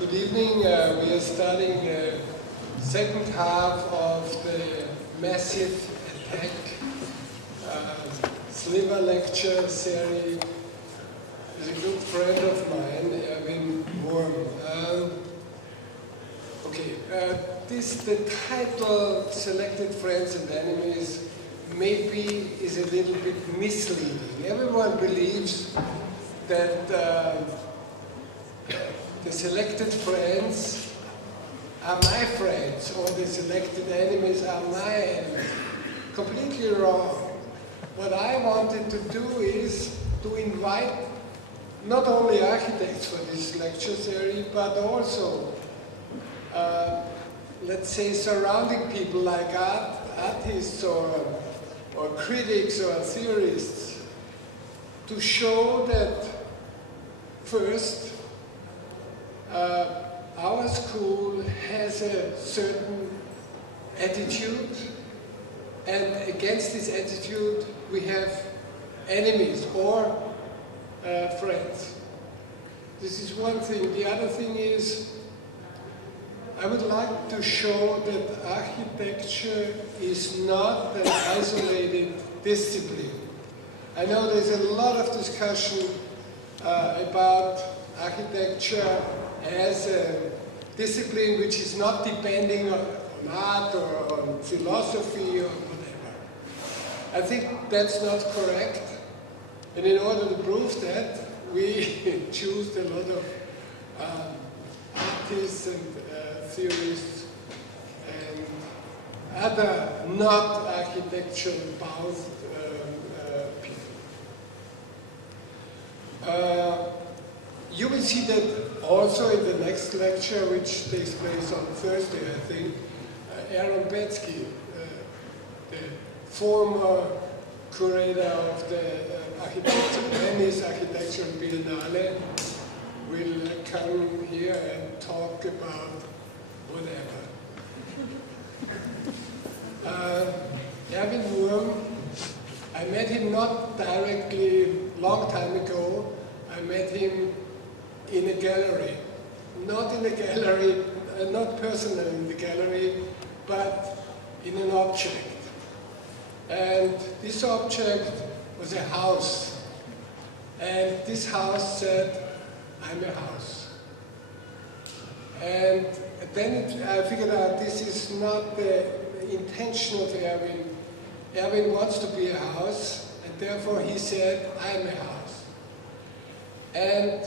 Good evening. We are starting the second half of the massive attack Sliver lecture series with a good friend of mine, Erwin Wurm. The title Selected Friends and Enemies maybe is a little bit misleading. Everyone believes that the selected friends are my friends, or the selected enemies are my enemies. Completely wrong. What I wanted to do is to invite not only architects for this lecture series, but also, let's say, surrounding people like artists or critics or theorists, to show that first, our school has a certain attitude, and against this attitude we have enemies or friends. This is one thing. The other thing is, I would like to show that architecture is not an isolated discipline. I know there's a lot of discussion about architecture as a discipline which is not depending on art or on philosophy or whatever. I think that's not correct. And in order to prove that, we choose a lot of artists and theorists and other not architectural bound people. You will see that also in the next lecture, which takes place on Thursday, I think. Erwin, the former curator of the Venice Architectural Biennale, will come here and talk about whatever. Erwin Wurm, I met him not directly, long time ago. I met him in a gallery. Not in a gallery, not personally in the gallery, but in an object. And this object was a house. And this house said, I'm a house. And then I figured out this is not the intention of Erwin. Erwin wants to be a house, and therefore he said, I'm a house. And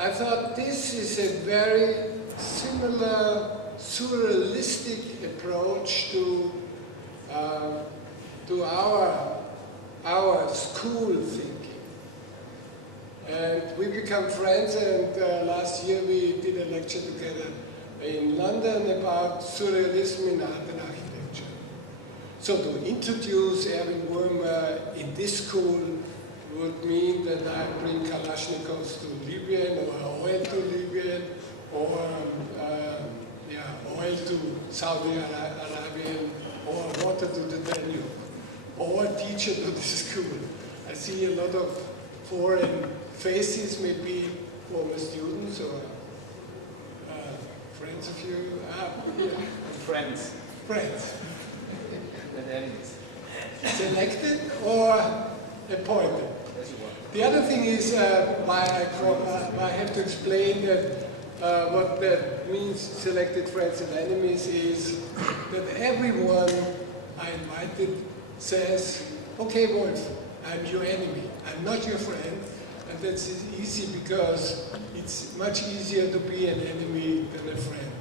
I thought this is a very similar surrealistic approach to our school thinking. And we become friends, and last year we did a lecture together in London about surrealism in art and architecture. So to introduce Erwin Wurm in this school would mean that I bring Kalashnikovs to Libya, or oil to Libya, or oil to Saudi Arabia, or water to the Danube, or teacher to the school. I see a lot of foreign faces, maybe former students or friends of you. Friends. Friends. And enemies. Selected or appointed. The other thing is why I have to explain that what that means, selected friends and enemies, is that everyone I invited says, okay, Wolf, I'm your enemy, I'm not your friend. And that's easy because it's much easier to be an enemy than a friend.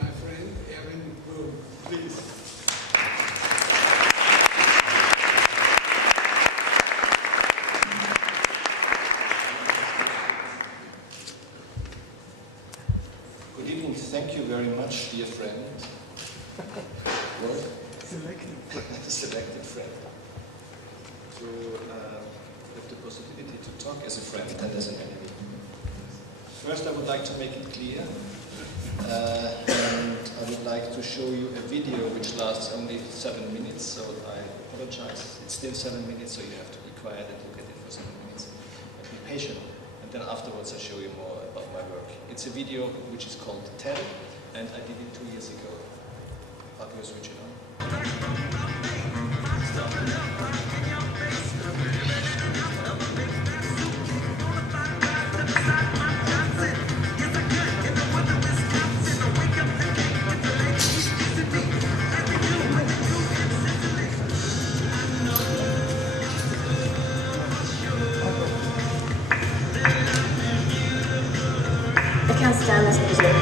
My friend, Erwin Wurm, please. Thank you very much, dear friend. What? Selected friend. To have the possibility to talk as a friend and as an enemy. First, I would like to make it clear, and I would like to show you a video which lasts only 7 minutes, so I apologize. It's still 7 minutes, so you have to be quiet and look at it for 7 minutes. And be patient, and then afterwards I show you more of my work. It's a video which is called 10, and I did it 2 years ago. How do you switch it on? I can't stand this music.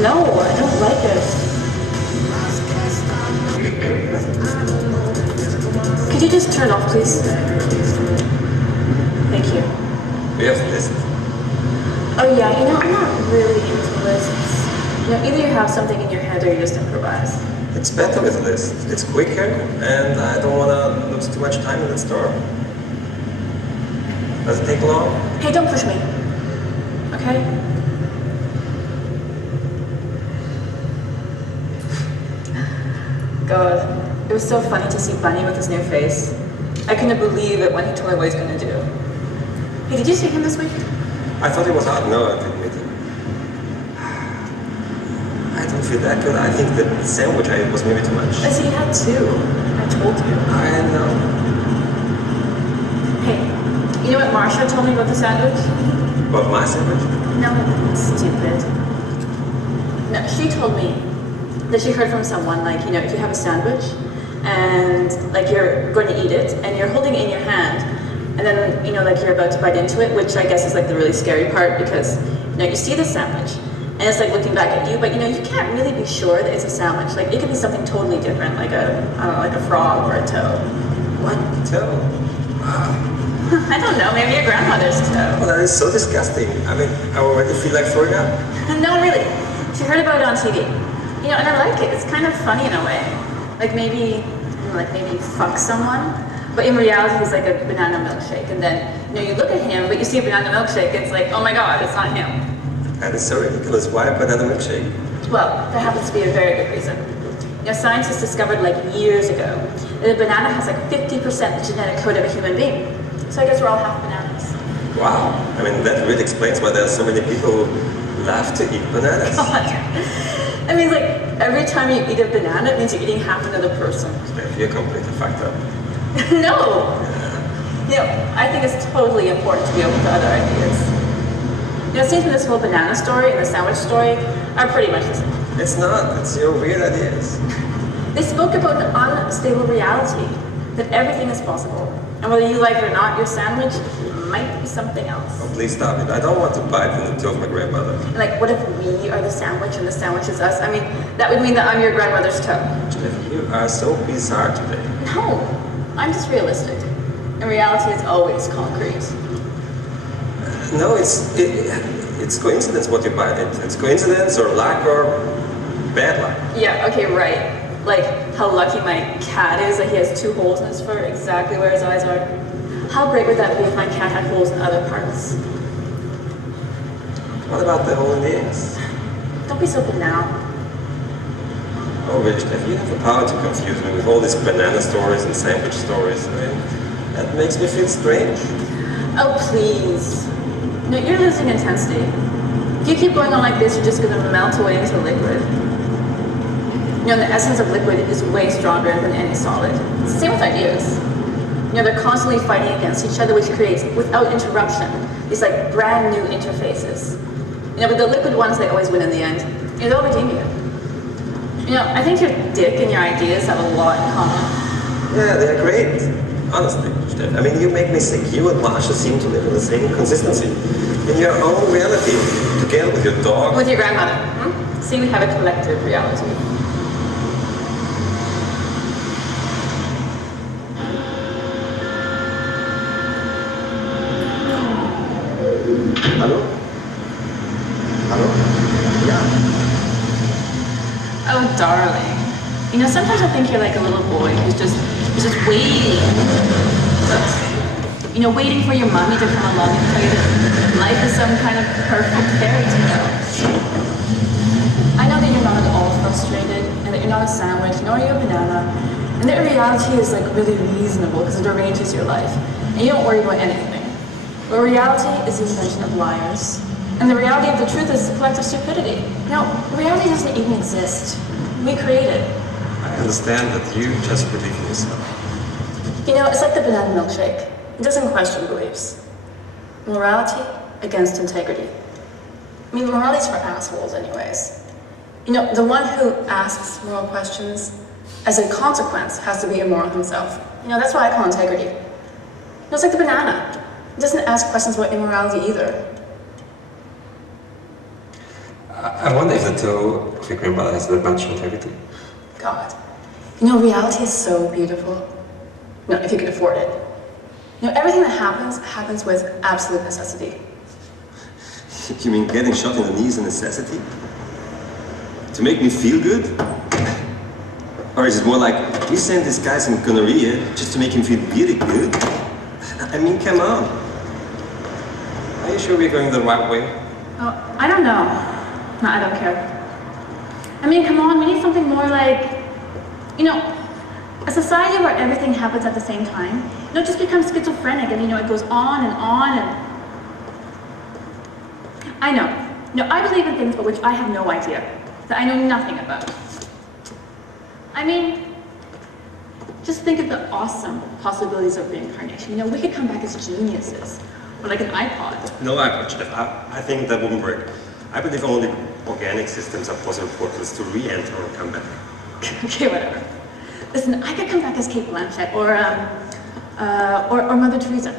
No, I don't like it. Could you just turn off, please? Thank you. We have this. Oh yeah, I'm not really into lists. Either you have something in your head or you just improvise. It's better with a list. It's quicker, and I don't want to lose too much time in the store. Does it take long? Hey, don't push me. Okay? God, it was so funny to see Bunny with his new face. I couldn't believe it when he told me what he's gonna do. Hey, did you see him this week? I thought it was hard. No, I didn't meet him. I don't feel that good. I think the sandwich I ate was maybe too much. I see you had two. I told you. I know. Hey, you know what Marsha told me about the sandwich? About my sandwich? No, stupid. No, she told me that she heard from someone, like, if you have a sandwich and, like, you're going to eat it and you're holding it in your hand and then, like, you're about to bite into it, which I guess is, like, the really scary part because, you see the sandwich and it's, like, looking back at you, but, you can't really be sure that it's a sandwich. Like, it could be something totally different, like like a frog or a toe. What? Toe? Wow. I don't know, maybe your grandmother's toe. Oh, that is so disgusting. I mean, I already feel like throwing up. No, really. She heard about it on TV. And I like it. It's kind of funny in a way. Like maybe fuck someone. But in reality, he's like a banana milkshake. And then, you look at him, but you see a banana milkshake. It's like, oh my God, it's not him. That is so ridiculous. Why a banana milkshake? Well, that happens to be a very good reason. Scientists discovered like years ago that a banana has like 50% the genetic code of a human being. So I guess we're all half bananas. Wow. I mean, that really explains why there are so many people who love to eat bananas. I mean, like, every time you eat a banana, it means you're eating half another person. You're completely fucked up. No! I think it's totally important to be open to other ideas. It seems like this whole banana story and the sandwich story are pretty much the same. It's not. It's your weird ideas. They spoke about an unstable reality, that everything is possible. And whether you like it or not, your sandwich might be something else. Oh, please stop it. I don't want to bite in the toe of my grandmother. And like, what if we are the sandwich and the sandwich is us? I mean, that would mean that I'm your grandmother's toe. Jeff, you are so bizarre today. No, I'm just realistic. In reality, it's always concrete. No, it's coincidence what you bite into. It's coincidence or luck or bad luck. Yeah, okay, right. Like how lucky my cat is that he has 2 holes in his fur exactly where his eyes are. How great would that be if my cat had holes in other parts? What about the hole in the eggs? Don't be so banal. Oh, really, Steph, you have the power to confuse me with all these banana stories and sandwich stories. I mean, that makes me feel strange. Oh, please. No, you're losing intensity. If you keep going on like this, you're just going to melt away into liquid. The essence of liquid is way stronger than any solid. It's the same with ideas. They're constantly fighting against each other, which creates, without interruption, these like brand new interfaces. But the liquid ones, they always win in the end. They'll redeem you. I think your dick and your ideas have a lot in common. Yeah, they're great. Honestly, Steph. I mean, you make me sick. You and Marsha seem to live in the same consistency. In your own reality. Together with your dog. With your grandmother. See, we have a collective reality. Hello? Hello? Yeah. Oh, darling. Sometimes I think you're like a little boy who's just waiting. Waiting for your mommy to come along and tell you that life is some kind of perfect fairy tale. I know that you're not at all frustrated, and that you're not a sandwich, nor are you a banana. And that reality is like really reasonable because it arranges your life. And you don't worry about anything. But reality is the invention of liars. And the reality of the truth is collective stupidity. Now, reality doesn't even exist. We create it. I understand that you just believe in yourself. You know, it's like the banana milkshake. It doesn't question beliefs. Morality against integrity. I mean, morality's for assholes anyways. You know, the one who asks moral questions, as a consequence, has to be immoral himself. You know, that's why I call integrity. You know, it's like the banana. It doesn't ask questions about immorality either. I wonder if the toe of your grandmother has that much integrity. God. You know, reality is so beautiful. No, if you can afford it. You know, everything that happens with absolute necessity. You mean getting shot in the knee is a necessity? To make me feel good? Or is it more like, we send this guy some gonorrhea just to make him feel really good? I mean, come on. Are you sure we're going the right way? Oh, I don't know. No, I don't care. I mean, come on, we need something more like, you know, a society where everything happens at the same time. You know, it just becomes schizophrenic and, you know, it goes on and on and... I know. No, I believe in things about which I have no idea, that I know nothing about. I mean, just think of the awesome possibilities of reincarnation. You know, we could come back as geniuses, or like an iPod. No iPod, Jeff. I think that wouldn't work. I believe only organic systems are possible portals to re-enter or come back. Okay, whatever. Listen, I could come back as Kate Blanchett, or Mother Teresa.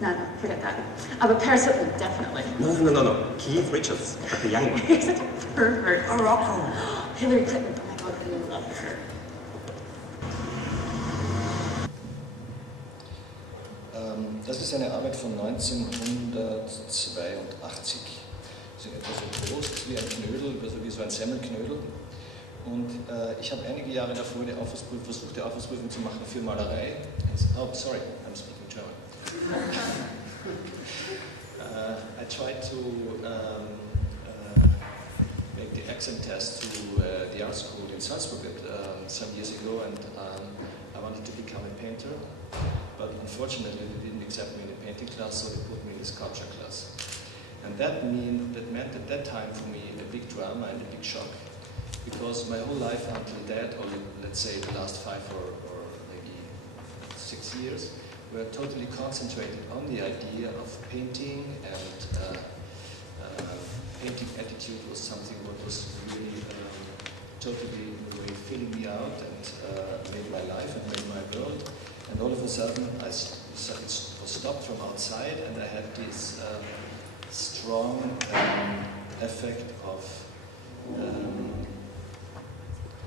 No, forget that. But Paris Hilton, definitely. No. Keith Richards, the young one. You're such a pervert. Or Rocco. Hillary Clinton. Oh my God, I love her. Das ist eine Arbeit von 1982. Sie ist etwa so groß, ist wie ein Knödel, wie so ein Semmelknödel. Und ich habe einige Jahre davor versucht, die Auftragsprüfung zu machen für Malerei. Oh, sorry, I'm speaking German. I tried to make the accent test to the art school in Salzburg some years ago, and I wanted to become a painter, but unfortunately they didn't accept me in the painting class, so they put me in the sculpture class. And that meant at that time for me a big drama and a big shock, because my whole life until that, or let's say the last 5 or maybe 6 years, were totally concentrated on the idea of painting, and painting attitude was something what was really totally filling me out and made my life and made my world. And all of a sudden I was stopped from outside, and I had this strong effect of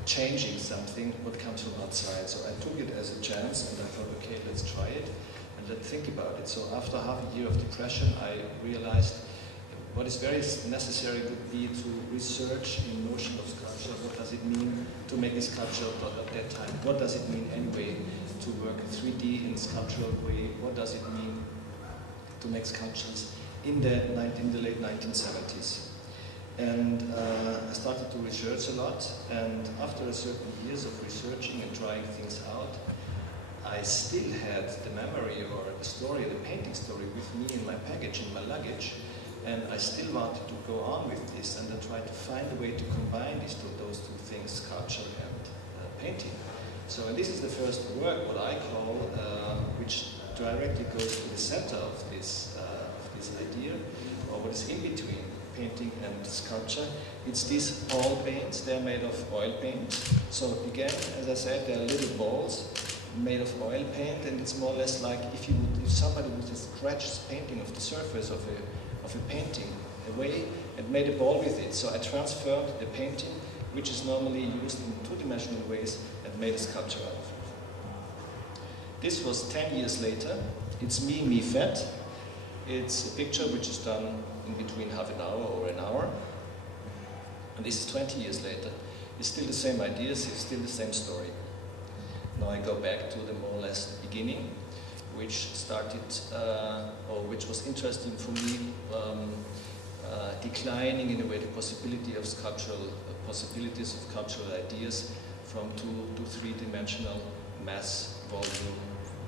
changing something what comes from outside. So I took it as a chance, and I thought, okay, let's try it and let's think about it. So after half a year of depression, I realized what is very necessary would be to research in notion of sculpture. What does it mean to make a sculpture at that time? What does it mean anyway to work 3D in a sculptural way? What does it mean to make sculptures in the late 1970s? And I started to research a lot, and after a certain years of researching and trying things out, I still had the memory or the story, the painting story with me in my package, in my luggage, and I still wanted to go on with this and then try to find a way to combine those two things, sculpture and painting. So and this is the first work, what I call, which directly goes to the center of this idea, or what is in between painting and sculpture. It's these oil paints. They're made of oil paint. So again, as I said, they're little balls made of oil paint, and it's more or less like if somebody would just scratch painting of the surface of a painting away and made a ball with it. So I transferred the painting, which is normally used in two-dimensional ways, and made a sculpture out of it. This was 10 years later. It's me fat. It's a picture which is done in between half an hour or an hour. And this is 20 years later. It's still the same ideas, it's still the same story. Now I go back to the more or less the beginning, which started, or which was interesting for me, declining in a way the possibility of possibilities of sculptural ideas from two to three-dimensional mass, volume,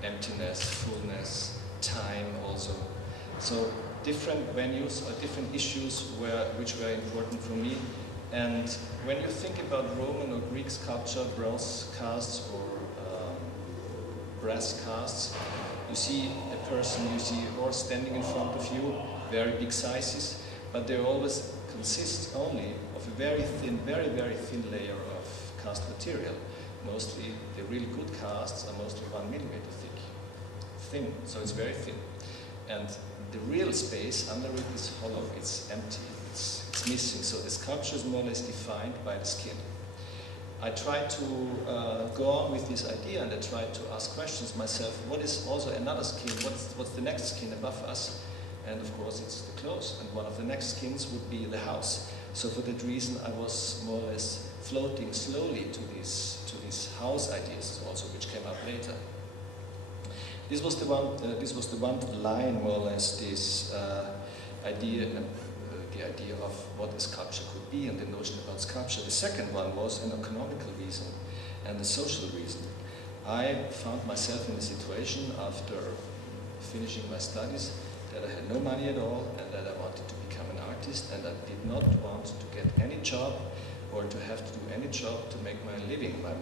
emptiness, fullness, time also. So different venues or different issues which were important for me. And when you think about Roman or Greek sculpture, bronze casts or brass casts, you see a person, you see a horse standing in front of you, very big sizes, but they always consist only of a very thin, very, very thin layer of cast material. Mostly, the really good casts are mostly 1 millimeter thick. Thin, so it's very thin. And the real space under it is hollow, it's empty, it's missing. So the sculpture is more or less defined by the skin. I tried to go on with this idea, and I tried to ask questions myself. What is also another skin? What's the next skin above us? And of course it's the clothes. And one of the next skins would be the house. So for that reason I was more or less floating slowly to these house ideas also, which came up later. This was the one line, more or less, this idea, the idea of what a sculpture could be and the notion about sculpture. The second one was an economical reason and a social reason. I found myself in a situation after finishing my studies that I had no money at all and that I wanted to become an artist, and I did not want to get any job or to have to do any job to make my living, my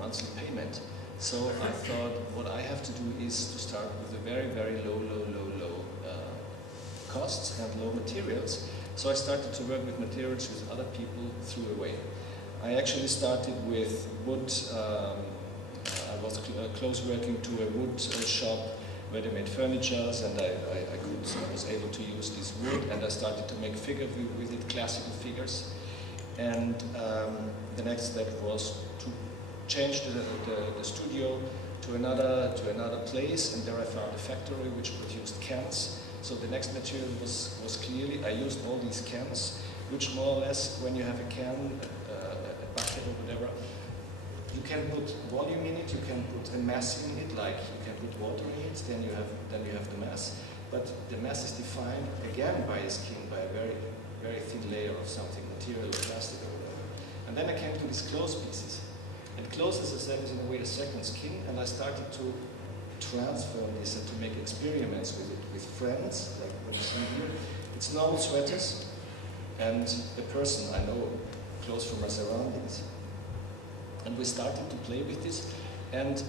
monthly payment. So I thought what I have to do is to start with a very, very low costs and low materials. So I started to work with materials which other people threw away. I actually started with wood. I was close working to a wood shop where they made furniture, and I was able to use this wood, and I started to make figures with it, classical figures. And the next step was to change the studio to another place, and there I found a factory which produced cans. So the next material was clearly, I used all these cans, which more or less, when you have a can, a bucket or whatever, you can put volume in it, you can put a mass in it, like you can put water in it, then you have the mass. But the mass is defined again by a skin, by a very, very thin layer of something, material or plastic or whatever. And then I came to these clothes pieces. And clothes, as I said, is in a way a second skin, and I started to transform this and to make experiments with it, with friends, like what you see here. It's normal sweaters, and a person I know close from my surroundings. And we started to play with this. And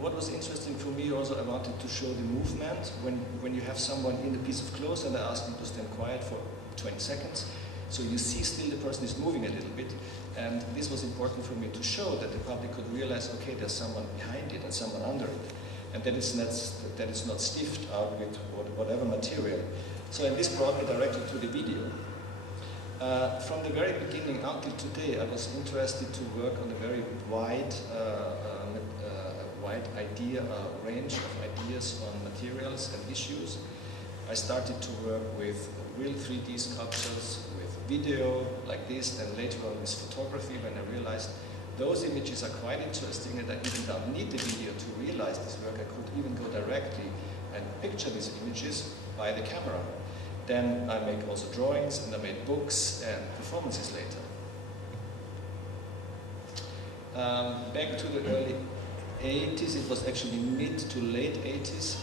what was interesting for me also, I wanted to show the movement when you have someone in a piece of clothes, and I asked them to stand quiet for 20 seconds. So you see still the person is moving a little bit, and this was important for me to show that the public could realize, okay, there's someone behind it and someone under it, and that it's not stiffed out with whatever material. So and this brought me directly to the video. From the very beginning until today, I was interested to work on a very wide range of ideas on materials and issues. I started to work with real 3D sculptures, with video like this, and later on with photography, when I realized those images are quite interesting and I even don't need the video to realize this work. I could even go directly and picture these images by the camera. Then I made also drawings, and I made books and performances later. Back to the early 80s, it was actually mid to late 80s,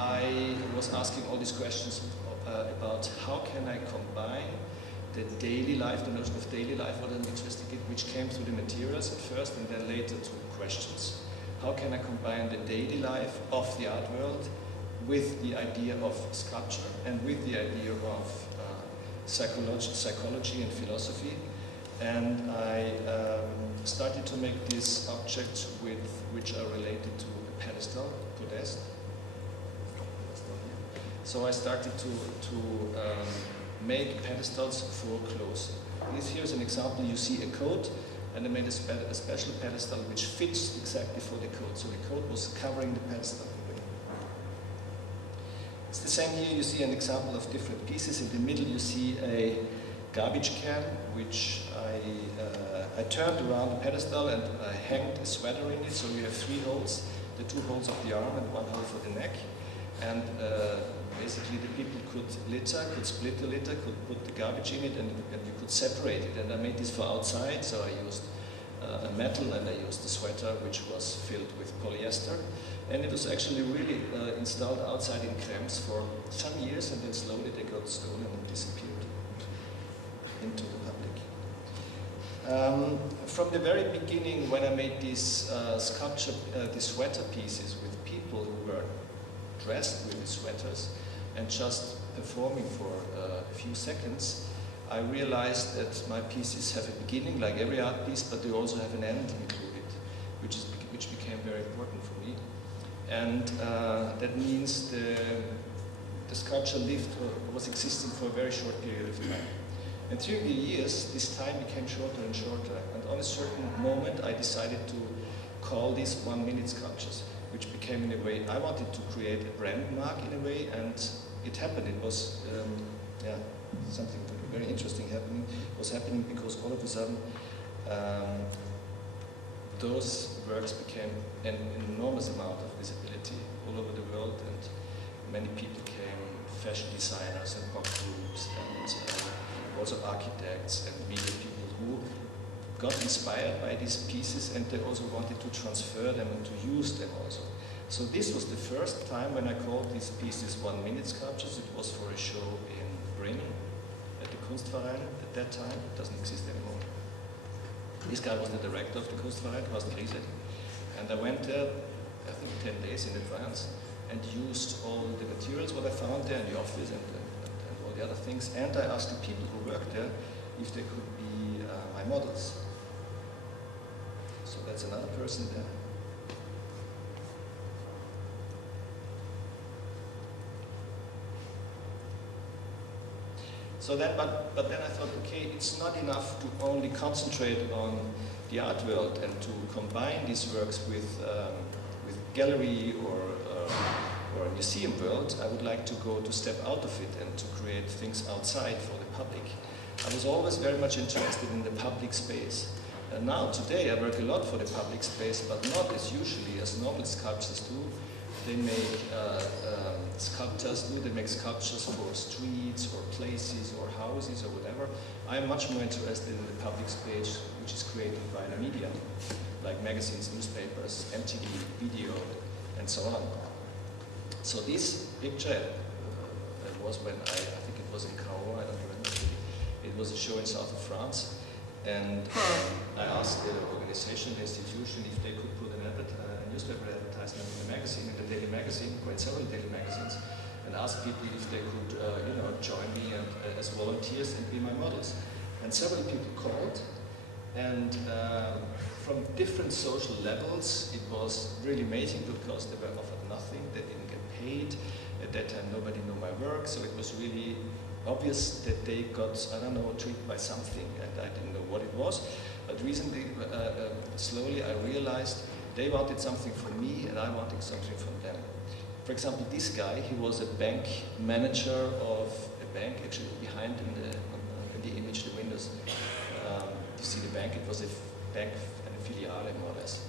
I was asking all these questions about how can I combine the daily life, the notion of daily life, what I'm interested in, which came through the materials at first and then later to questions. How can I combine the daily life of the art world with the idea of sculpture and with the idea of psychology and philosophy? And I started to make these objects which are related to a pedestal, podest. So I started to make pedestals for clothes. Here is an example. You see a coat, and I made a special pedestal which fits exactly for the coat. So the coat was covering the pedestal. It's the same here. You see an example of different pieces. In the middle you see a garbage can, which I turned around the pedestal and I hanged a sweater in it. So you have 3 holes, the 2 holes of the arm and 1 hole for the neck. And basically the people could split the litter, could put the garbage in it, and you could separate it. And I made this for outside, so I used a metal, and I used a sweater which was filled with polyester. And it was actually really installed outside in Krems for some years, and then slowly they got stolen and disappeared into the public. From the very beginning, when I made these sculpture, these sweater pieces with people who were dressed with these sweaters and just performing for a few seconds, I realized that my pieces have a beginning, like every art piece, but they also have an end included, which became very important for me. And that means the sculpture was existing for a very short period of time. And through the years, this time became shorter and shorter. And on a certain moment, I decided to call these 1-minute sculptures, which became, in a way, I wanted to create a brand mark in a way, and it happened. It was, something very interesting was happening because all of a sudden, those works became an enormous amount of visibility all over the world, and many people came, fashion designers and pop groups, and also architects and media people who got inspired by these pieces, and they also wanted to transfer them and to use them also. So this was the first time when I called these pieces 1-minute sculptures. It was for a show in Bremen at the Kunstverein at that time. It doesn't exist anymore. This guy was the director of the Kunstverein, Thorsten Riese, and I went there, I think 10 days in advance, and used all the materials what I found there in the office and all the other things, and I asked the people who worked there if they could be my models. So that's another person there. So then, but then I thought, okay, it's not enough to only concentrate on the art world and to combine these works with gallery or a museum world. I would like to step out of it and to create things outside for the public. I was always very much interested in the public space. And now, today, I work a lot for the public space, but not as usually as normal sculptors do. They make they make sculptures for streets or places or houses or whatever. I am much more interested in the public space, which is created by the media, like magazines, newspapers, MTV, video, and so on. So this picture was when I think it was in Cahors, I don't remember. It was a show in south of France, and I asked the organization, the institution, if they could put a newspaper advertisement in the magazine, in the daily magazine, quite several daily magazines, and asked people if they could, join me as volunteers and be my models. And several people called, and from different social levels, it was really amazing because they were offered nothing, they didn't get paid. At that time, nobody knew my work, so it was really obvious that they got, I don't know, treated by something, and I didn't know what it was. But recently, slowly, I realized they wanted something from me, and I wanted something from them. For example, this guy, he was a bank manager of a bank, actually behind in the image, the windows. You see the bank, it was a bank and a filiale, more or less.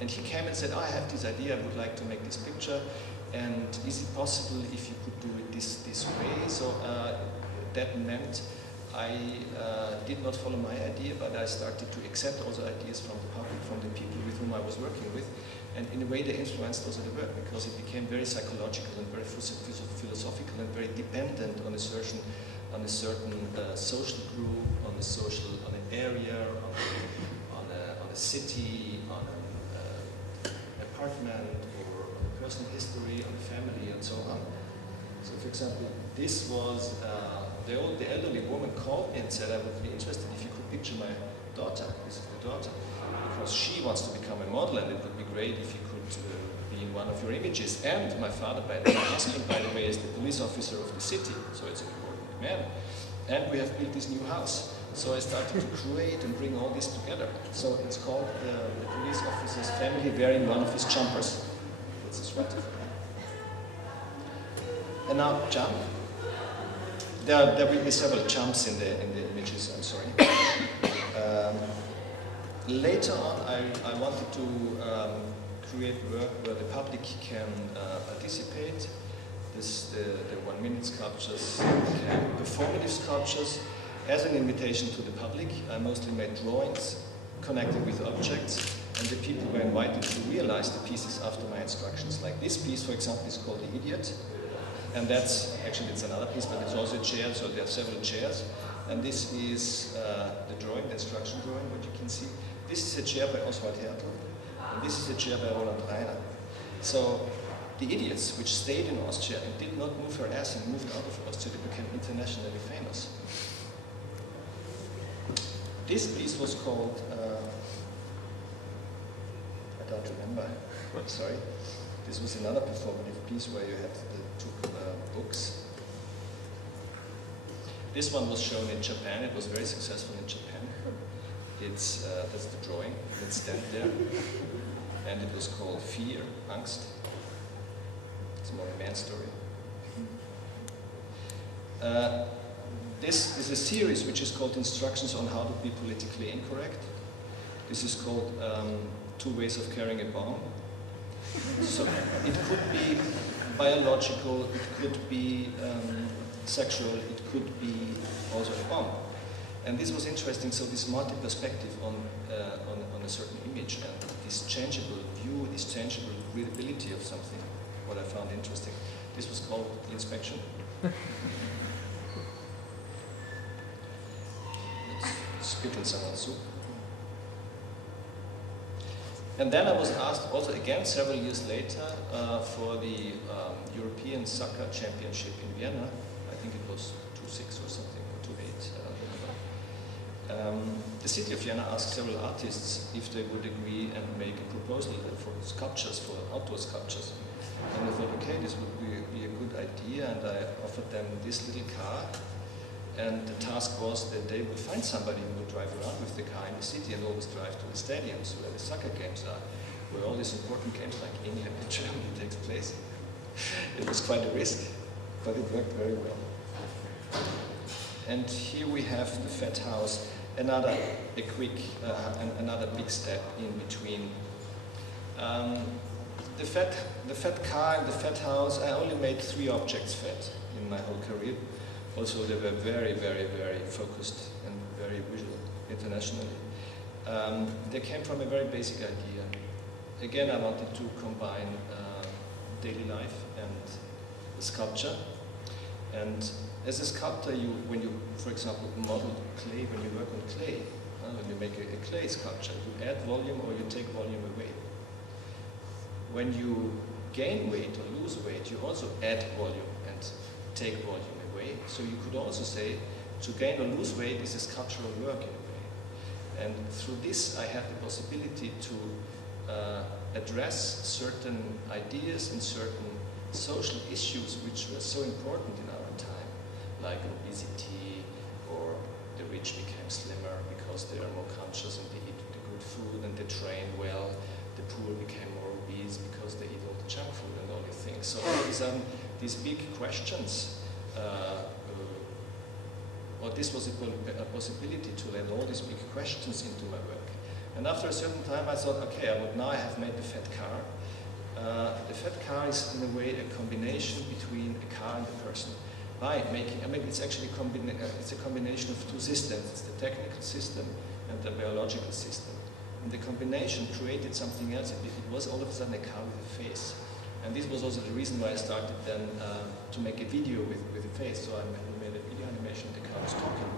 And he came and said, I have this idea, I would like to make this picture, and is it possible if you could do it this way? So that meant I did not follow my idea, but I started to accept also ideas from the public, from the people with whom I was working with, and in a way they influenced also the work, because it became very psychological and very philosophical and very dependent on a certain social group, on an area, on a city, on an apartment, or on a personal history, on a family, and so on. So, for example, this was the elderly woman called me and said, I would be interested if you could picture my daughter. This is the daughter, because she wants to become a model, and it would be great if you could be in one of your images. And my father, my husband, by the way, is the police officer of the city, so it's an important man. And we have built this new house. So I started to create and bring all this together. So it's called the police officer's family wearing one of his jumpers. That's his sweater. And now jump. There will be several jumps in the images, I'm sorry. Later on, I wanted to create work where the public can participate. The 1-minute sculptures became performative sculptures, as an invitation to the public. I mostly made drawings connected with objects, and the people were invited to realize the pieces after my instructions. Like this piece, for example, is called The Idiot, and that's, actually it's another piece, but it's also a chair, so there are several chairs. And this is the drawing, the instruction drawing, what you can see. This is a chair by Oswald Hertel, and this is a chair by Roland Reiner. So the idiots, which stayed in Austria and did not move her ass and moved out of Austria, they became internationally famous. This piece was called, I don't remember, sorry. This was another performative piece where you had the two books. This one was shown in Japan. It was very successful in Japan. It's that's the drawing. Let's stand there. And it was called Fear, Angst. It's more a man story. This is a series which is called Instructions on How to Be Politically Incorrect. This is called 2 Ways of Carrying a Bomb. So it could be biological, it could be sexual, it could be also a bomb. And this was interesting, so this multi-perspective on a certain image and this changeable view, this changeable readability of something, what I found interesting. This was called the inspection. Let's spit in someone's soup. And then I was asked also again several years later for the European Soccer Championship in Vienna. I think it was 2006 or something, or 2008, I don't remember. The city of Vienna asked several artists if they would agree and make a proposal for sculptures, for outdoor sculptures. And I thought, okay, this would be a good idea, and I offered them this little car. And the task was that they would find somebody who would drive around with the car in the city and always drive to the stadiums where the soccer games are, where all these important games like England and Germany takes place. It was quite a risk, but it worked very well. And here we have the Fat House, another big step in between. The fat car and the Fat House, I only made 3 objects fat in my whole career. Also, they were very, very, very focused and very visual internationally. They came from a very basic idea. Again, I wanted to combine daily life and sculpture. And as a sculptor, when you, for example, model clay, when you work on clay, when you make a clay sculpture, you add volume or you take volume away. When you gain weight or lose weight, you also add volume and take volume away. So you could also say, to gain or lose weight is a sculptural work in a way. And through this, I had the possibility to address certain ideas and certain social issues which were so important in our time, like obesity, or the rich became slimmer because they are more conscious and they eat the good food and they train well. The poor became more obese because they eat all the junk food and all these things. So all of a sudden, these big questions, or this was a possibility to let all these big questions into my work. And after a certain time, I thought, okay, now I have made the fat car. The fat car is in a way a combination between a car and a person. By making, I mean, it's actually it's a combination of 2 systems. It's the technical system and the biological system. And the combination created something else. It was all of a sudden a car with a face. And this was also the reason why I started then to make a video with a face. So I made a video animation, the car was talking.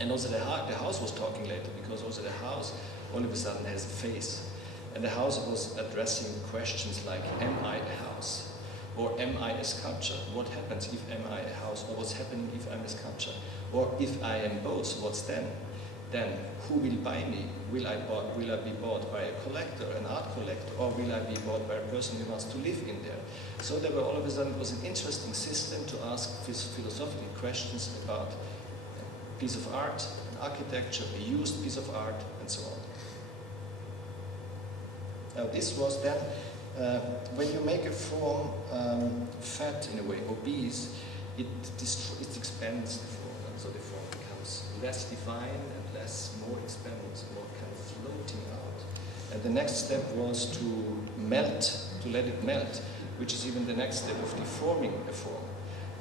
And also the house was talking later, because also the house all of a sudden has a face. And the house was addressing questions like, am I a house? Or am I a sculpture? What happens if am I a house? Or what's happening if I'm a sculpture? Or if I am both, what's then? Then who will buy me? Will I be bought by a collector, an art collector, or will I be bought by a person who wants to live in there? So there were all of a sudden, it was an interesting system to ask philosophical questions about a piece of art, an architecture, a used piece of art, and so on. Now this was then, when you make a form fat in a way, obese, it expands the form, and so the form becomes less defined and more expanded, more kind of floating out. And the next step was to melt, to let it melt, which is even the next step of deforming a form.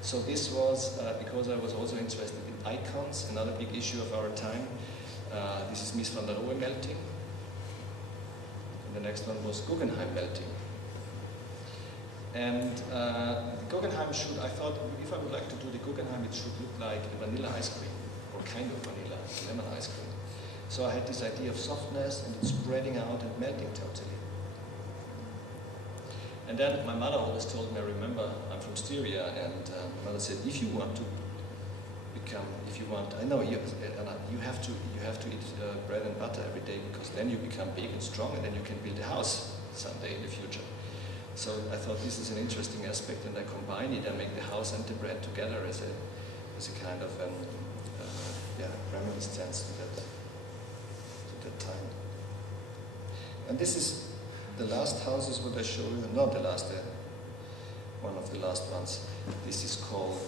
So this was, because I was also interested in icons, another big issue of our time. This is Mies van der Rohe melting. And the next one was Guggenheim melting. And the Guggenheim should, I thought, if I would like to do the Guggenheim, it should look like a vanilla ice cream, or kind of vanilla, lemon ice cream. So I had this idea of softness and it's spreading out and melting totally. And then my mother always told me, I remember, I'm from Styria, and my mother said, if you want to become, if you want, I know, you have to eat bread and butter every day, because then you become big and strong, and then you can build a house someday in the future. So I thought this is an interesting aspect, and I combine it and make the house and the bread together as a kind of reminiscence to that time. And this is the last houses what I show you, not the last, one of the last ones. This is called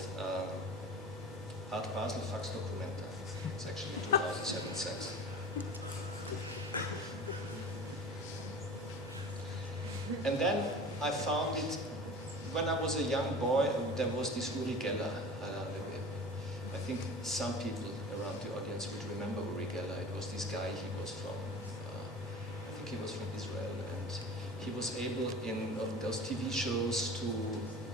Art Basel Fax Documenta. It's actually 2007 cents. And then I found it, when I was a young boy, there was this Uri Geller. I think some people around the audience would remember Uri Geller. It was this guy, he was from, I think he was from Israel, and he was able in those TV shows to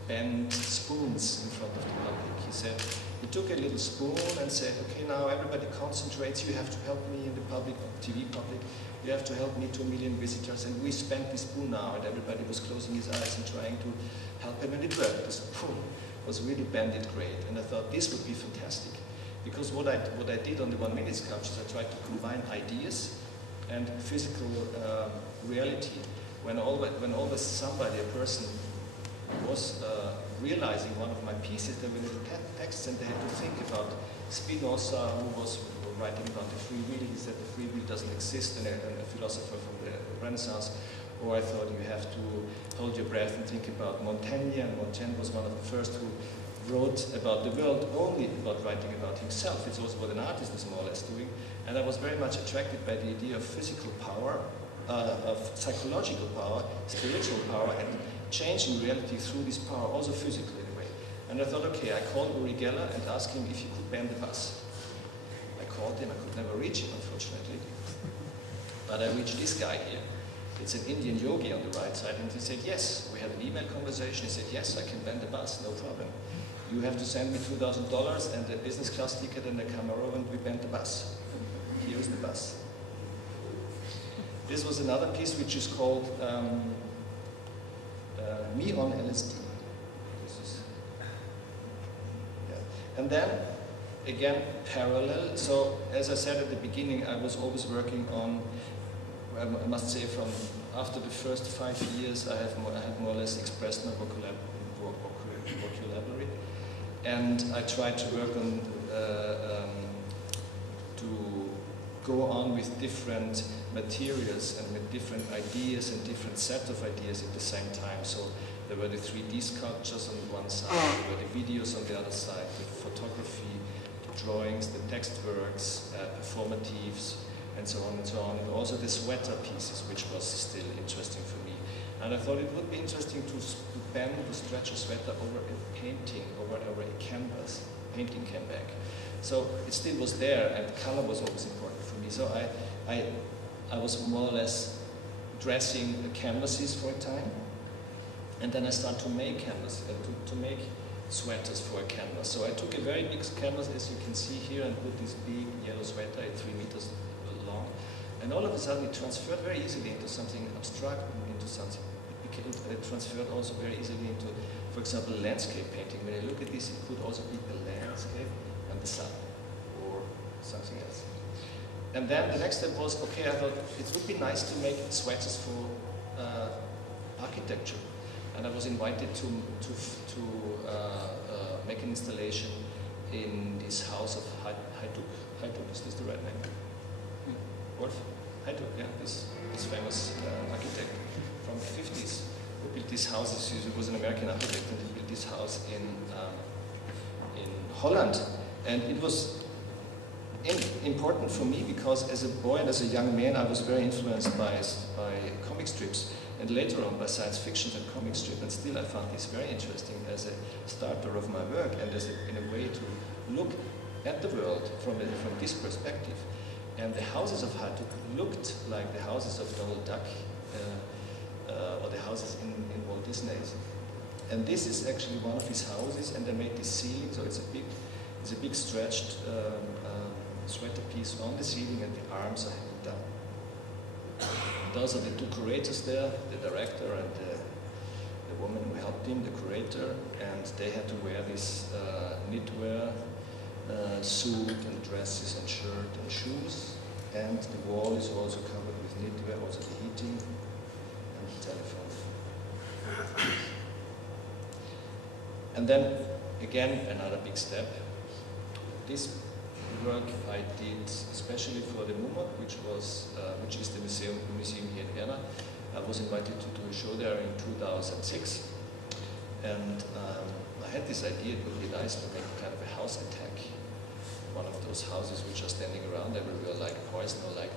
bend spoons in front of the public. He said, he took a little spoon and said, okay, now everybody concentrates, you have to help me in the public, TV public. You have to help me to 1 million visitors, and we spent this spoon now, and everybody was closing his eyes and trying to help him, and it worked. The spoon was really bended great, and I thought this would be fantastic, because what I did on the 1 minute sculptures, I tried to combine ideas and physical reality. When always somebody, a person, was realizing one of my pieces, there were little texts, and they had to think about Spinoza, who was writing about the free will. He said the free will doesn't exist, and a philosopher from the Renaissance. Or I thought you have to hold your breath and think about Montaigne, and Montaigne was one of the first who wrote about the world only about writing about himself. It's also what an artist is more or less doing. And I was very much attracted by the idea of physical power, of psychological power, spiritual power, and changing reality through this power, also physically in a way. And I thought, okay, I called Uri Geller and asked him if he could bend the bus. I called him, I could never reach him, unfortunately. But I reached this guy here. It's an Indian yogi on the right side, and he said, yes. We had an email conversation. He said, yes, I can bend the bus, no problem. You have to send me $2,000 and a business class ticket and a camera, and we bend the bus. Here's the bus. This was another piece which is called Me on LSD. This is, yeah. And then, again, parallel. So, as I said at the beginning, I was always working on, I must say, from after the first 5 years, I have more or less expressed my vocabulary. And I tried to work on, to go on with different materials and with different ideas and different set of ideas at the same time. So there were the 3D sculptures on one side, there were the videos on the other side, the photography, the drawings, the text works, performatives, and so on and so on. And also the sweater pieces, which was still interesting for me. And I thought it would be interesting to bend, to stretch a sweater over a painting, over a canvas. Painting came back. So it still was there, and color was always important for me. So I was more or less dressing the canvases for a time, and then I started to make canvas, to make sweaters for a canvas. So I took a very big canvas, as you can see here, and put this big yellow sweater at 3 meters long, and all of a sudden it transferred very easily into something abstract, into something. It transferred also very easily into, for example, landscape painting. When you look at this, it could also be the landscape and the sun, or something else. And then the next step was, okay, I thought it would be nice to make sweaters for architecture. And I was invited to make an installation in this house of Hajduk. Hajduk, is this the right name? Wolf? Hajduk, yeah, this famous architect from the 50s, who built these houses. He was an American architect, and he built this house in Holland. And it was important for me because as a boy and as a young man, I was very influenced by comic strips, and later on by science fiction and comic strip. And still I found this very interesting as a starter of my work, and as in a way to look at the world from this perspective. And the houses of Hajduk looked like the houses of Donald Duck or the houses in Walt Disney's. And this is actually one of his houses, and they made this ceiling, so it's a big stretched sweater piece on the ceiling, and the arms are hanging down. Those are the two curators there, the director and the woman who helped him, the curator, and they had to wear this knitwear suit and dresses and shirt and shoes, and the wall is also covered with knitwear, also the heating and the telephone. And then again another big step. This work I did especially for the MUMA, which is the museum here in Vienna. I was invited to do a show there in 2006, and I had this idea it would be nice to make kind of a house attack. One of those houses which are standing around everywhere like poison or like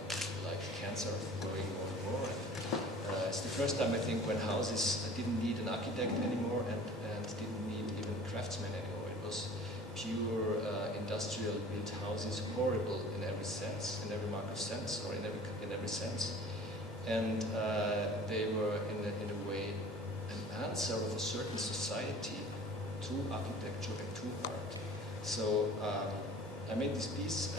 cancer growing more and more. And, it's the first time I think when houses didn't need an architect anymore and didn't need even craftsmen anymore. It was pure industrial built houses, horrible in every sense, in every mark of sense, or in every sense. And they were in a way an answer of a certain society to architecture and to art. So I made this piece,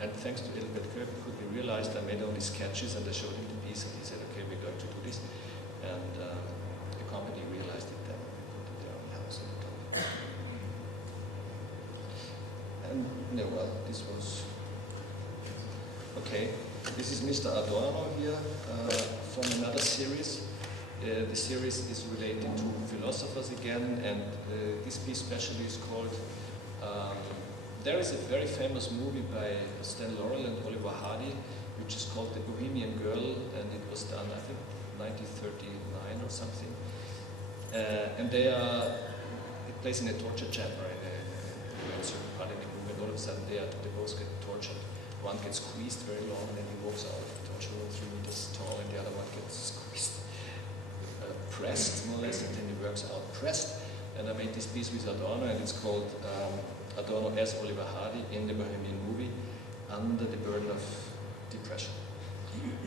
and thanks to Elbert Köpp, he realized I made only sketches, and I showed him the piece, and he said, okay, we're going to do this. And the company realized it then, put their own house on the top. And, no, well, this was, okay. This is Mr. Adorno here from another series. The series is related to philosophers again, and this piece especially is called, there is a very famous movie by Stan Laurel and Oliver Hardy, which is called The Bohemian Girl, and it was done, I think, 1939 or something. And it plays in a torture chamber in a certain part of the movie, and all of a sudden they both get tortured. One gets squeezed very long, and then he walks out of the torture room 3 meters tall, and the other one gets squeezed, pressed more or less, and then he works out pressed. And I made this piece with Adorno, and it's called Adorno as Oliver Hardy in the Bohemian movie, Under the Burden of Depression.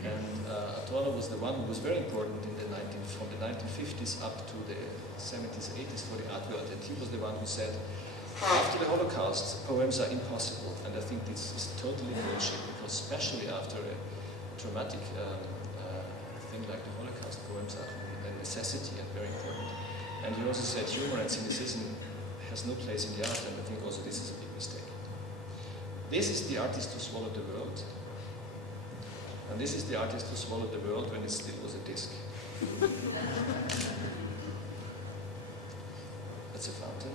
And Adorno was the one who was very important in from the 1950s up to the 70s, 80s for the art world, and he was the one who said, after the Holocaust, poems are impossible, and I think this is totally bullshit, because especially after a traumatic thing like the Holocaust, poems are a necessity and very important. And he also said humor and cynicism has no place in the art, and I think also this is a big mistake. This is the artist who swallowed the world, and this is the artist who swallowed the world when it still was a disc. That's a fountain.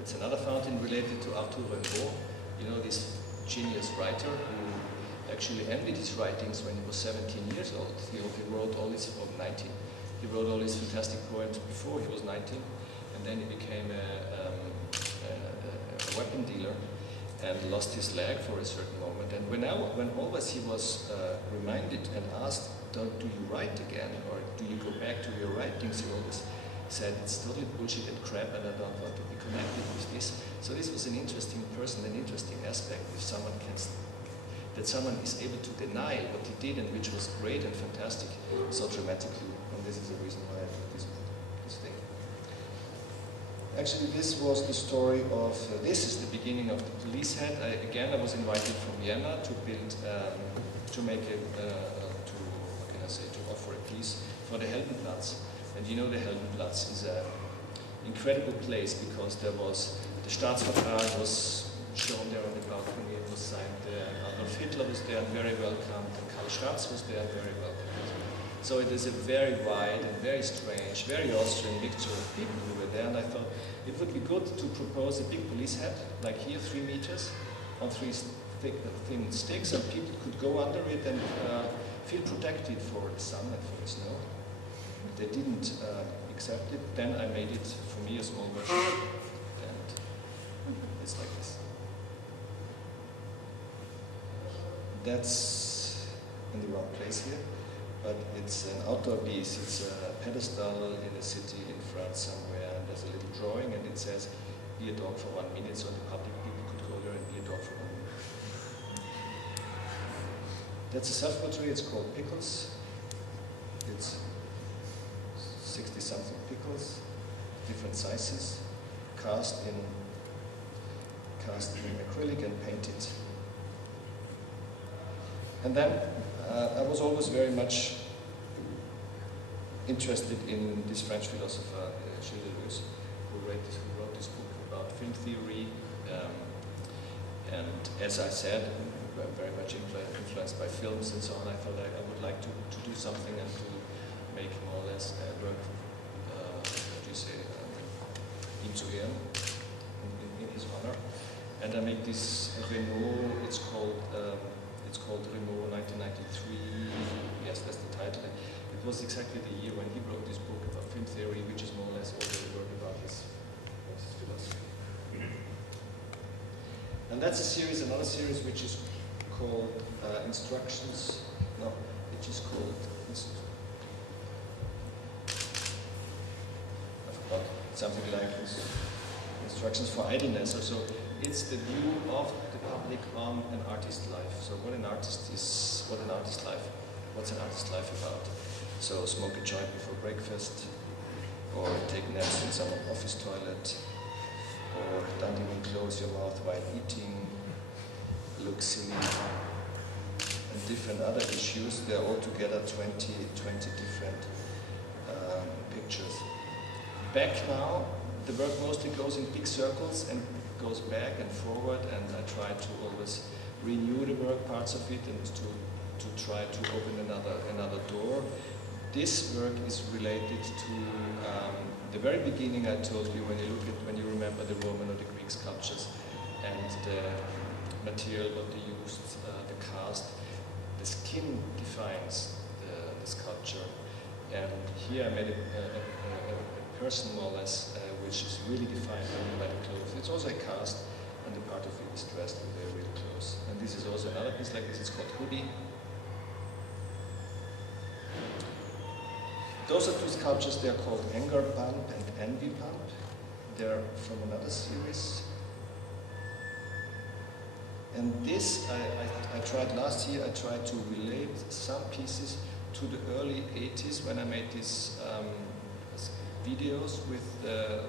It's another fountain related to Arthur Rimbaud, you know, this genius writer who actually ended his writings when he was 17 years old. He wrote all his, or 19. He wrote all his fantastic poems before he was 19, and then he became a weapon dealer and lost his leg for a certain moment. And when always he was reminded and asked, do you write again, or do you go back to your writings, he always said, it's totally bullshit and crap, and I don't want to be connected with this. So this was an interesting person, an interesting aspect, if someone that someone is able to deny what he did and which was great and fantastic so dramatically. And this is the reason why I did this thing. Actually, this was the story of, this is the beginning of the police head. I was invited from Vienna to build, to make what can I say, to offer a piece for the Heldenplatz. And you know the Heldenplatz is an incredible place because there was, the Staatsvertrag was shown there on the balcony, it was signed there, and Adolf Hitler was there and very welcomed, and Karl Staats was there and very welcomed. So it is a very wide and very strange, very Austrian mixture of people who were there, and I thought it would be good to propose a big police head, like here, 3 meters, on 3 thin sticks, and people could go under it and feel protected for the sun and for the snow. They didn't accept it. Then I made it, for me, a small version, and it's like this. That's in the wrong place here, but it's an outdoor piece. It's a pedestal in a city in France somewhere, and there's a little drawing, and it says, be a dog for 1 minute, so the public people That's a self-portrait, it's called Pickles. It's 60-something pickles, different sizes, cast in acrylic and painted. And then I was always very much interested in this French philosopher, Gilles Deleuze, who wrote this book about film theory. And as I said, I'm very much influenced by films and so on. I thought I would like to do something and to make more or less work, what do you say, into him, in his honor. And I make this Renault, it's called Renault 1993, yes, that's the title. It was exactly the year when he wrote this book about film theory, which is more or less all the work about his philosophy. And that's a series, another series which is called Instructions, no, which is called, I forgot, something like Instructions for Idleness, or so. It's the view of the public on an artist's life. So what's an artist's life about? So smoke a joint before breakfast, or take naps in some office toilet, or don't even close your mouth while eating, look silly, and different other issues. They're all together 20 different pictures. Back now, the work mostly goes in big circles and goes back and forward, and I try to always renew the work parts of it and to try to open another door. This work is related to the very beginning. I told you when you remember the Roman or the Greek sculptures and the material what they used, the cast, the skin defines the sculpture, and here I made a person more or less which is really defined by the clothes. It's also a cast, and the part of it is dressed in their real clothes. And this is also another piece like this. It's called Hoodie. Those are two sculptures. They are called Anger Pump and Envy Pump. They're from another series. And this, I tried last year, I tried to relate some pieces to the early 80s when I made these videos with the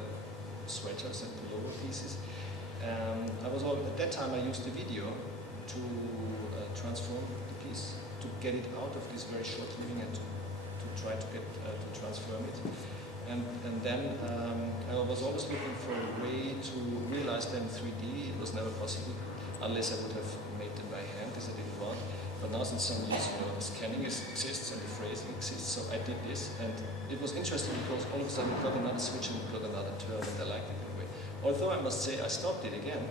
sweaters and the lower pieces. At that time I used the video to transform the piece, to get it out of this very short living and to try to get to transform it. And then I was always looking for a way to realize them in 3D. It was never possible unless I would have made them by hand, as I didn't want. But now since some years, the scanning exists and the phrasing exists, so I did this, and it was interesting because all of a sudden it got another switch and it got another turn, and I liked it anyway. Although I must say I stopped it again,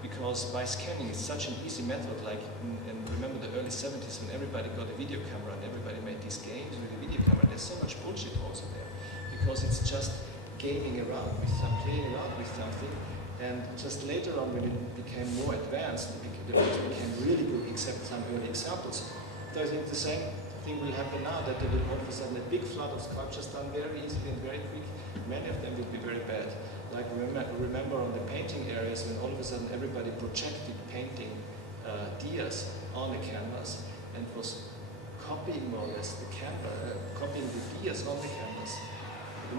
because by scanning it's such an easy method, like, and remember the early 70s when everybody got a video camera and everybody made these games with a video camera. There's so much bullshit also there, because it's just gaming around with playing around with something, and just later on when it became more advanced, the picture became really good, except some early examples. So I think the same thing will happen now, that there will all of a sudden a big flood of sculptures done very easily and very quick. Many of them will be very bad. Like remember on the painting areas when all of a sudden everybody projected painting dias on the canvas and was copying more or less the canvas, copying the dias on the canvas.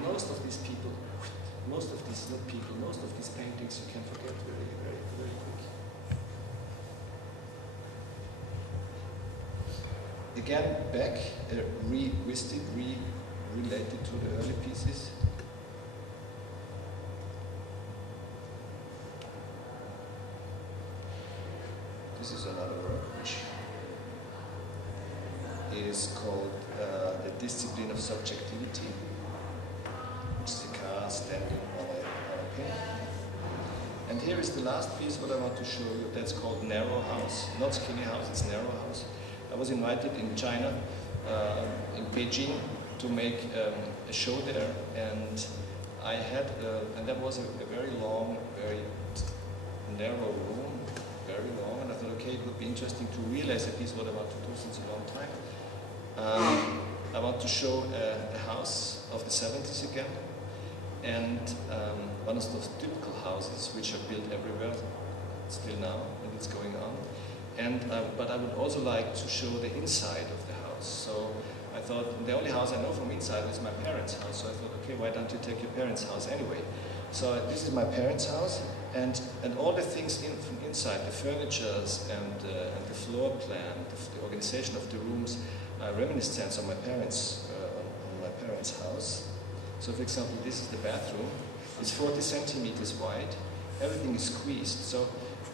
Most of these people, most of these paintings you can forget very, very, very quick. Again, back, related to the early pieces. This is another work which is called The Discipline of Subjectivity, which is a car standing on a pin. And here is the last piece what I want to show you. That's called Narrow House. Not Skinny House, it's Narrow House. I was invited in China, in Beijing, to make a show there, and I had, and that was a very long, very narrow room, very long, and I thought, okay, it would be interesting to realize at least what I want to do since a long time. I want to show a house of the 70s again, and one of those typical houses which are built everywhere, still now, and it's going on. but I would also like to show the inside of the house. So I thought, the only house I know from inside is my parents' house, so I thought, okay, why don't you take your parents' house anyway? So this is my parents' house, and all the things from inside, the furnitures and the floor plan, the organization of the rooms, are reminiscent on my parents' house. So for example, this is the bathroom. It's 40 centimeters wide. Everything is squeezed. So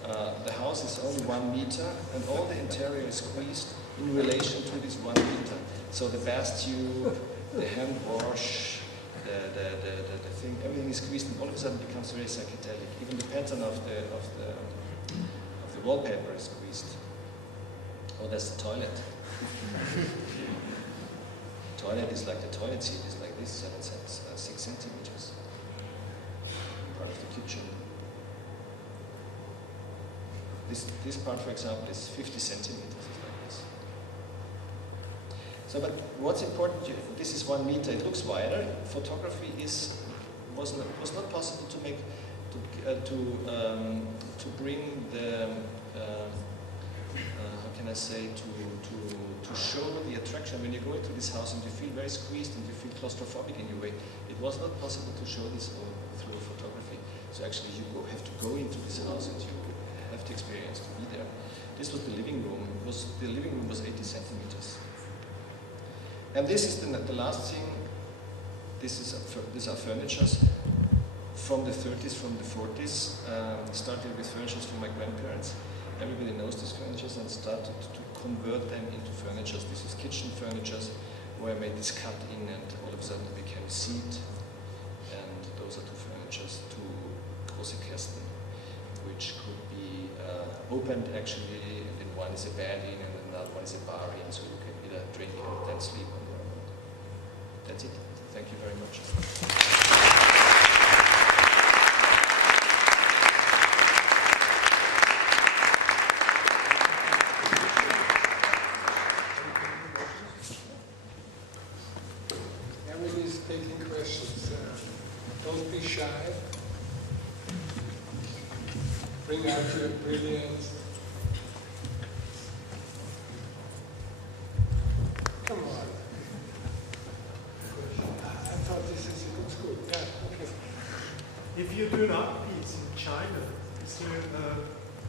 the house is only 1 meter, and all the interior is squeezed in relation to this 1 meter. So the bath tube, the hand wash, the thing, everything is squeezed, and all of a sudden becomes very psychedelic. Even the pattern of the wallpaper is squeezed. Oh, that's the toilet. Toilet is like the toilet seat is like this, 6 centimeters. Part of the kitchen. This part, for example, is 50 centimeters. It's like this. So, but what's important? This is 1 meter. It looks wider. Photography was not possible to make to bring the how can I say to show the attraction when you go into this house and you feel very squeezed and you feel claustrophobic in your way. It was not possible to show this through photography. So actually, you have to go into this house and you have to experience to be there. This was the living room. The living room was 80 centimeters. And this is the last thing. These are furnitures from the 30s, from the 40s. Started with furnitures from my grandparents. Everybody knows these furnitures and started to convert them into furnitures. This is kitchen furnitures where I made this cut in and all of a sudden it became a seat. And those are two furnitures, two große Kästen, which could be opened actually, and then one is a bed in and another one is a bar in, so you can either drink and then sleep on the other. That's it. Thank you very much. Erwin is taking questions. Don't be shy. Bring out your brilliance. Come on. I thought this is a good school. Yeah, okay. If you do an art piece in China, is there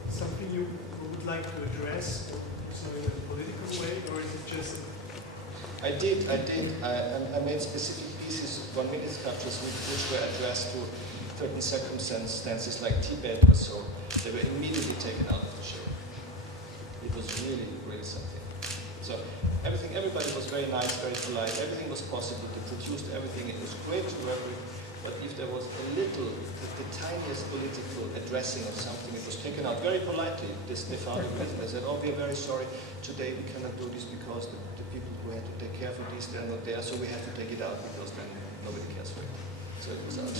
something you would like to address, so in a political way, or is it just? I did. I made specific pieces, 1-minute sculptures, which were addressed to certain circumstances like Tibet or so. They were immediately taken out of the show. It was really something. So everybody was very nice, very polite. Everything was possible to produce everything. It was great to work with. But if there was a little, the tiniest political addressing of something, it was taken out very politely. They found it with. They said, "Oh, we are very sorry. Today we cannot do this because the people who had to take care for this, they're not there. So we have to take it out because then nobody cares for it." So it was out.